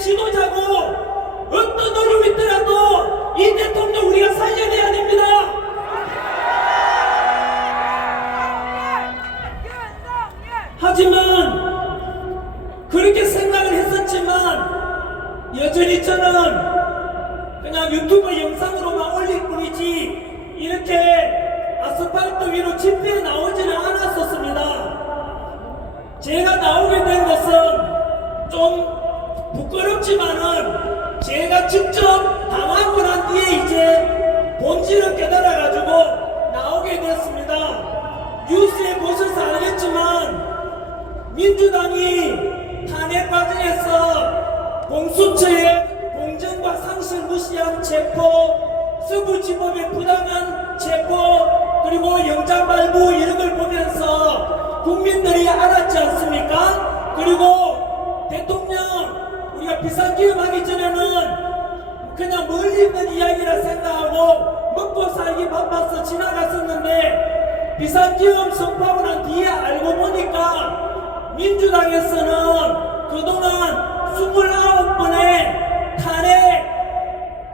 지도자고 어떤 어려움이 있더라도 이 대통령 우리가 살려내야 됩니다. 하지만 그렇게 생각을 했었지만 여전히 저는 그냥 유튜브 영상으로만 올릴 뿐이지 이렇게 아스팔트 위로 집회에 나오지는 않았었습니다. 제가 나오게 된 것은 좀 부끄럽지만은 제가 직접 당하고 난 뒤에 이제 본질을 깨달아가지고 나오게 되었습니다. 뉴스에 보셔서 알겠지만 민주당이 탄핵 과정에서 공수처의 공정과 상식 무시한 체포, 서부지법의 부당한 체포, 그리고 영장 발부 이런 걸 보면서 국민들이 알았지 않습니까? 그리고 대통령 우리가 비상기업 하기 전에는 그냥 멀리 있는 이야기라 생각하고 먹고 살기 바빠서 지나갔었는데 비상기업 선포하고 난 뒤에 알고 보니까 민주당에서는 그동안 29번의 탄핵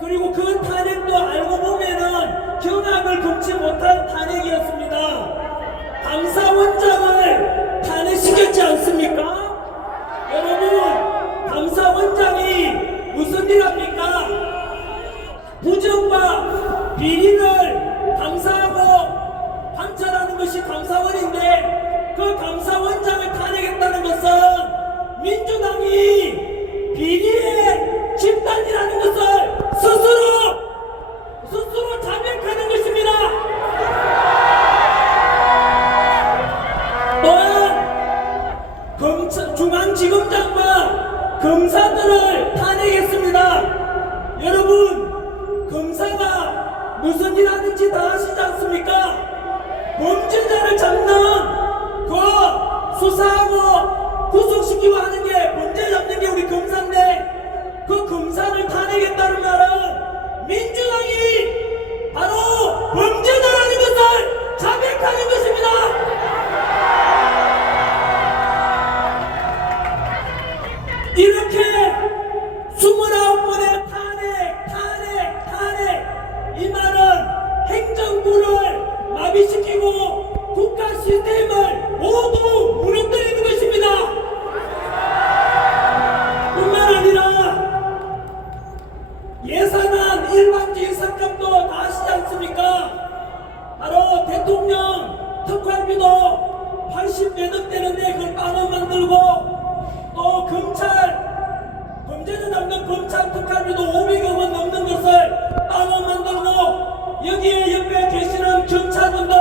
그리고 그 탄핵도 알고 보면은 경악을 금치 못한 탄핵이었습니다. 감사원장을 탄핵시켰지 않습니까? 여러분, 감사원장이 무슨 일 합니까? 부정과 비리를 감사하고 관찰하는 것이 감사원인데 그 감사원장을 탄핵했다는 것은 민주당이 비리의 집단이라는 것을 스스로 자백하는 것입니다. 또한 중앙지검장과 검사들을 탄핵했습니다. 여러분, 검사가 무슨 일 하는지 다 아시지 않습니까? 범죄자를 잡는 그 수사하고 구속시키고 하는 게 범죄 잡는 게 우리 검사인데 그 검사를 탄핵했다는 말은 민주당이 바로 범죄자라는 것을 자백하는 것입니다. 이렇게 29번의 탄핵 이 말은 행정부를 마비시키고 국가 시스템을 모두 무너뜨리는 것입니다. 뿐만 아니라 예산안 일반적인 삭감도 다 아시지 않습니까? 바로 대통령 특활비도 80몇억 되는데 그걸 빵원 만들고 또 검찰 범죄자 잡는 검찰 특활비도 500억 원 넘는 것을 빵원 만들고 여기에 옆에 계시는 경찰분들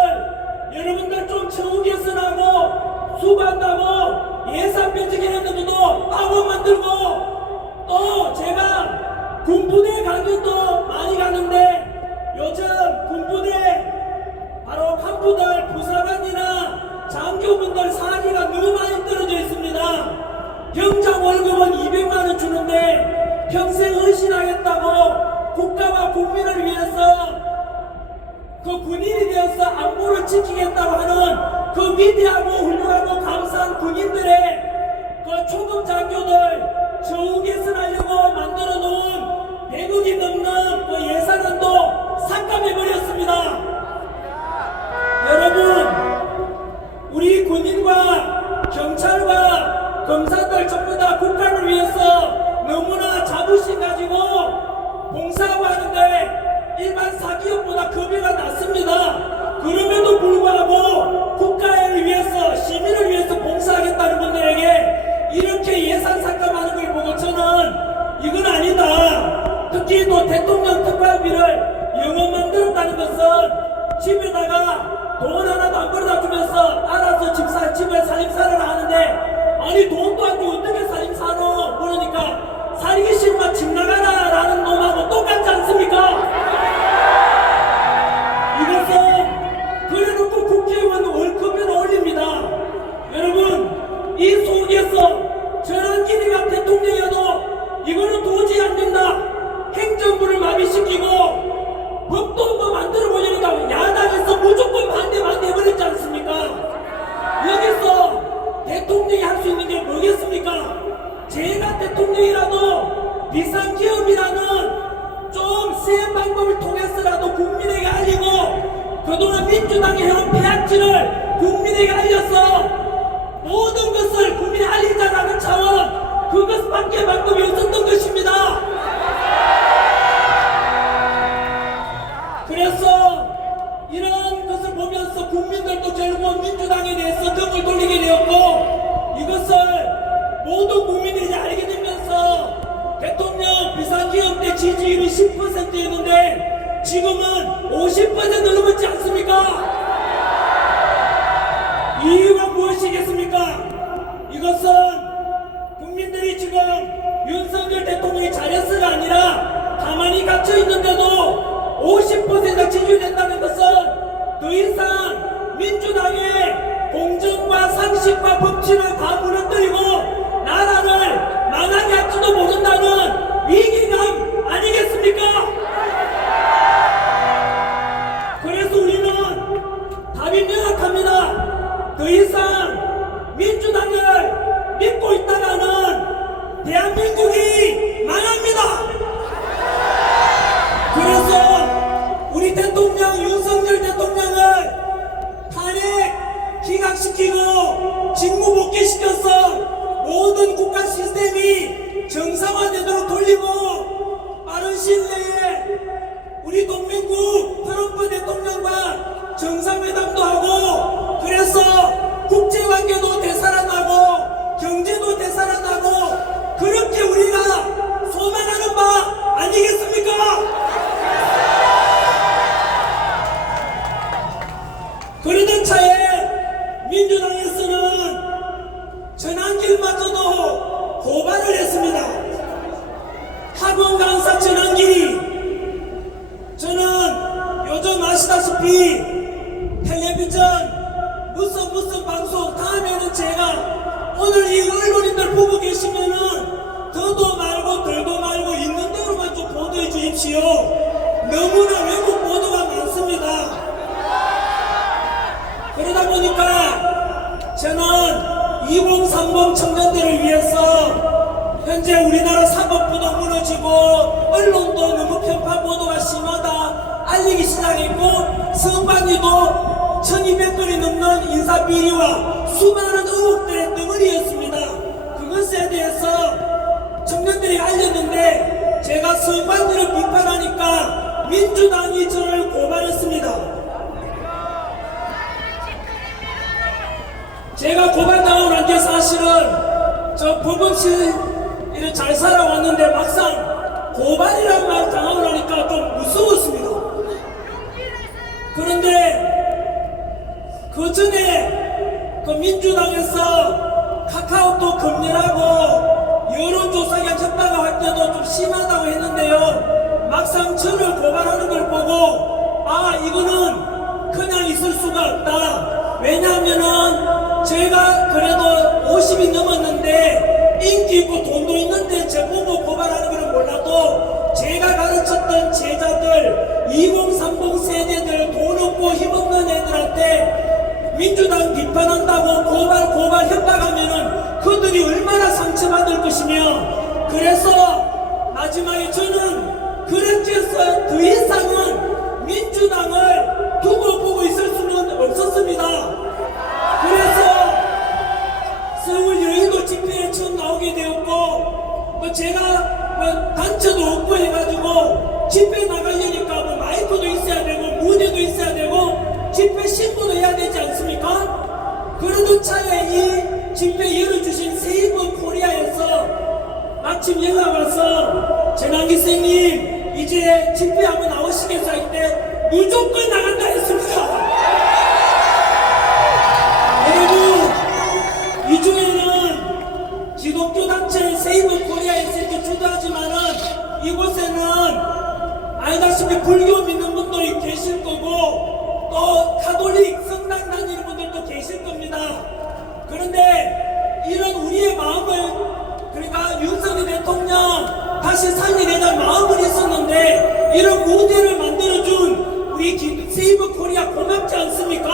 여러분들 좀 처우 개선하고 수반하고 예산 편성이라는 것도 빵원 만들고 또 제가 군부대 가면도 많이 가는데 요즘 군부대 바로 간부들 부사관이나 장교분들 사기가 너무 많이 떨어져 있습니다. 병장 월급은 200만원 주는데 평생 헌신하겠다고 국가와 국민을 위해서 그 군인이 되어서 안보를 지키겠다고 하는 그 위대하고 훌륭하고 감사한 군인들의 그 초급 장교들 처우 개선하려고 만들어 놓은 100억이 넘는 그 예산안도 삭감해버렸습니다. 여러분, 우리 군인과 경찰과 검사들 전부 다 국가를 위해서 너무나 자부심 가지고 봉사하고 하는데 일반 사기업보다 급여가 낮습니다. 그럼에도 불구하고 국가를 위해서 시민을 위해서 봉사하겠다는 분들에게 이렇게 예산 삭감하는 걸 보고 저는 이건 아니다. 특히 또 대통령 특활비를 영어 만들었다는 것은 집에다가 돈 하나도 안 벌어다 주면서 알아서 집에 살림살이를 하는데 아니 돈도 안 주고 어떻게 살림사노 그러니까 살기 싫으면 집 나가라 라는 놈하고 똑같지 않습니까? 이것은 그래놓고 국회의원 월급을 올립니다. 여러분, 이 속에서 저런 길이가 대통령이어도 이거는 도저히 안 된다. 행정부를 마비시키고 법도 뭐 만들어 보려니까 야당에서 무조건 반대해버렸지 않습니까? 여기서 대통령이 할 수 있는 게 뭐겠습니까? 제가 대통령이라도 비상기업이라는 좀 센 방법을 통해서라도 국민에게 알리고 그동안 민주당이 해온 폐악질을 국민에게 알려서 모든 것을 국민에 알리자라는 차원, 그것밖에 방법이 없었던 것입니다. 그래서 이런 것을 보면서 국민들도 결국 민주당에 대해서 등을 돌리게 되었고, 이것을 모든 국민들이 알게 되면서 대통령 비상기업 때 지지율이 10%였는데 지금은 50%를 넘었지 않습니까? 이유가 무엇이겠습니까? 이것은 국민들이 지금 윤석열 대통령이 잘했어가 아니라 가만히 갇혀 있는데도 50% 지지된다는 것은 더 이상 민주당의 공정과 상식과 법치를 다 무너뜨리고 나라를 망하게 할지도 모른다는 위기감 아니겠습니까? 그래서 우리는 답이 명확합니다. 더 이상 민주당을 믿고 있다가는 대한민국이 망합니다. 그래서 우리 대통령 윤석열 대통령을 탄핵 기각시키고 직무복귀시켜서 모든 국가 시스템이 정상화되도록 돌리고 빠른 시일 내에 우리 동맹국 트럼프 대통령과 정상회담도 하고, 그래서 국제관계도 되살아나고 경제도 되살아나고 그렇게 우리가 소망하는 바 아니겠습니까? 그러던 차에 민주당에서는 전환길마저도 고발을 했습니다. 학원 강사 전환길이, 저는 요즘 아시다시피 텔레비전 무슨 방송, 다음에는 제가 오늘 이 언론인들 보고 계시면은 더도 말고 덜도 말고 있는 대로만 좀 보도해 주십시오. 너무나 외국 보도가 많습니다. 그러다 보니까 저는 2030 청년들을 위해서 현재 우리나라 사법부도 무너지고 언론도 너무 편파 보도가 심하다 알리기 시작했고, 선관위도 1200건이 넘는 인사비리와 수많은 의혹들의 덩어리였습니다. 그것에 대해서 청년들이 알렸는데 제가 선관위를 비판하니까 민주당이 저를 고발했습니다. 제가 고발당하고 난 게 사실은 저 법없이 이렇게 잘 살아왔는데 막상 고발이라는 말 당하고 나니까 좀 무서웠습니다. 그런데 그 전에 그 민주당에서 카카오톡 검열하고 여론조사에 협박을 할 때도 좀 심하다고 했는데요, 막상 저를 고발하는 걸 보고 아, 이거는 그냥 있을 수가 없다. 왜냐하면은 제가 그래도 50이 넘었는데 인기 있고 돈도 있는데 제 보고 고발하는 건 몰라도 제가 가르쳤던 제자들 2030 세대들 돈 없고 힘없는 애들한테 민주당 비판한다고 고발 협박하면은 그들이 얼마나 상처받을 것이며, 그래서 마지막에 저는 그렇게 해서 더 이상은 민주당을 두고 보고 있을 수는 없었습니다. 그래서 서울 여의도 집회에 처음 나오게 되었고, 제가 단체도 없고 해가지고 집회 나가려니까 마이크도 있어야 되고 무대도 있어야 되고 집회 신고도 해야 되지 않습니까? 그러던 차에 이 집회 열어주신 세이버 코리아에서 마침 연락 와서 전환기 선생님 이제 집회 한번 나오시겠어 할 때 무조건 나간다 했습니다. 여러분, 이 중에는 기독교 단체 세이버 코리아에서 이렇게 주도하지만은 이곳에는 알다시피 불교 믿는 분들이 계실 거고 또 카톨릭 성당 다니는 분들도 계실 겁니다. 그런데 이런 우리의 마음을, 그러니까 윤석열 대통령 다시 살려내는 마음은 있었는데 이런 무대를 만들어준 우리 세이버 코리아 고맙지 않습니까?